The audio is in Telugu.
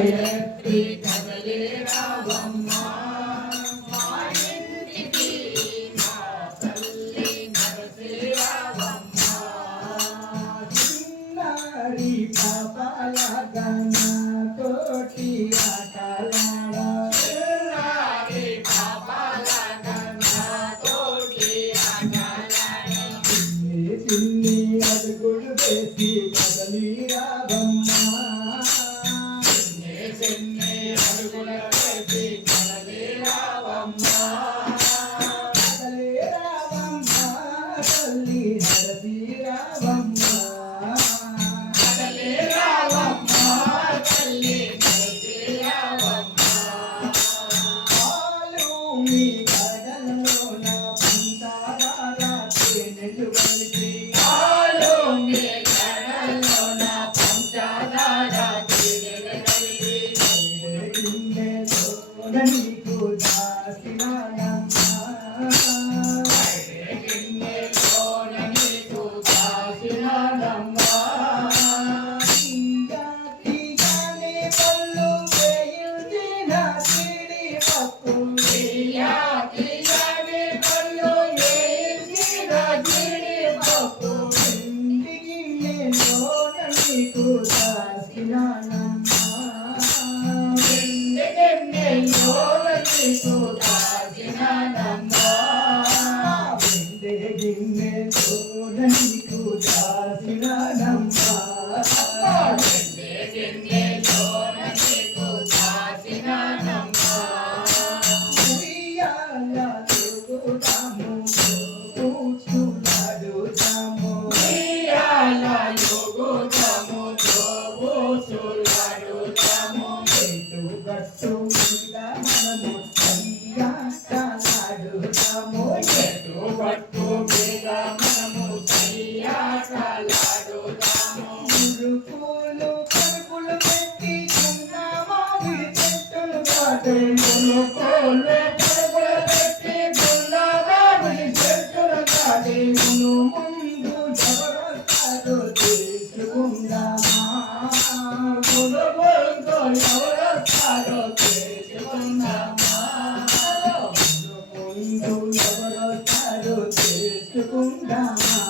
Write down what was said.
Hare Hare Hare Hare Ram ప్రాణమ్మ పట్టు పట్టు చేసుకుందామా